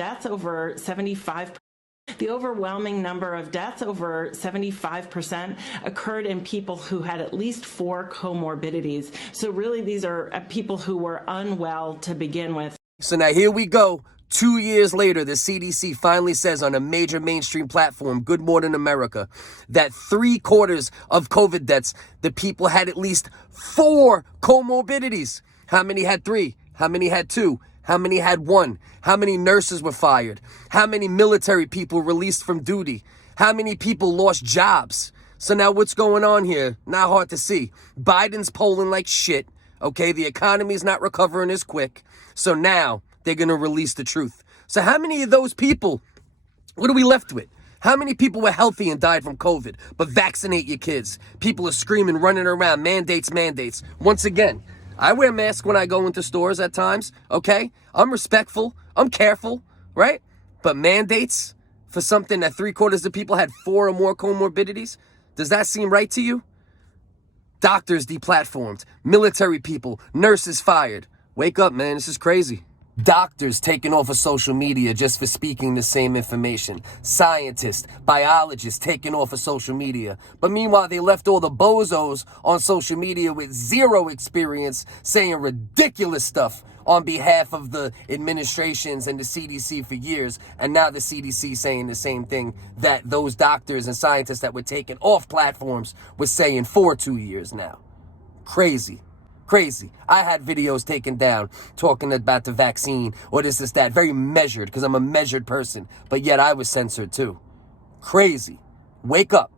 deaths, over 75%. The overwhelming number of deaths, over 75%, occurred in people who had at least 4 comorbidities. So really, these are people who were unwell to begin with. So now here we go. 2 years later, the CDC finally says on a major mainstream platform, Good Morning America, that 3/4 of COVID deaths, the people had at least 4 comorbidities. How many had 3? How many had 2? How many had 1? How many nurses were fired? How many military people released from duty? How many people lost jobs? So now what's going on here? Not hard to see. Biden's polling like shit. Okay, the economy's not recovering as quick. So now they're going to release the truth. So how many of those people, what are we left with? How many people were healthy and died from COVID? But vaccinate your kids. People are screaming, running around, mandates, mandates. Once again, I wear masks when I go into stores at times, okay? I'm respectful. I'm careful, right? But mandates for something that 3/4 of people had 4 or more comorbidities? Does that seem right to you? Doctors deplatformed, military people, nurses fired. Wake up, man. This is crazy. Doctors taken off of social media just for speaking the same information. Scientists, biologists taken off of social media. But meanwhile, they left all the bozos on social media with 0 experience saying ridiculous stuff on behalf of the administrations and the CDC for years. And now the CDC saying the same thing that those doctors and scientists that were taken off platforms were saying for 2 years now. Crazy. Crazy. I had videos taken down talking about the vaccine or this, that. Very measured because I'm a measured person. But yet I was censored too. Crazy. Wake up.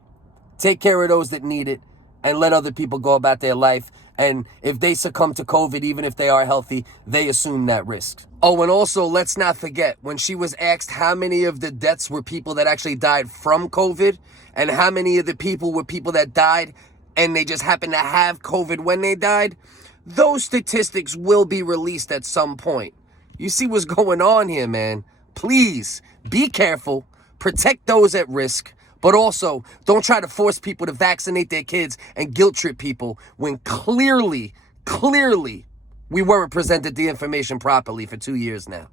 Take care of those that need it and let other people go about their life. And if they succumb to COVID, even if they are healthy, they assume that risk. Oh, and also let's not forget when she was asked how many of the deaths were people that actually died from COVID and how many of the people were people that died and they just happened to have COVID when they died. Those statistics will be released at some point. You see what's going on here, man. Please be careful, protect those at risk, but also don't try to force people to vaccinate their kids and guilt trip people when clearly, we weren't presented the information properly for 2 years now.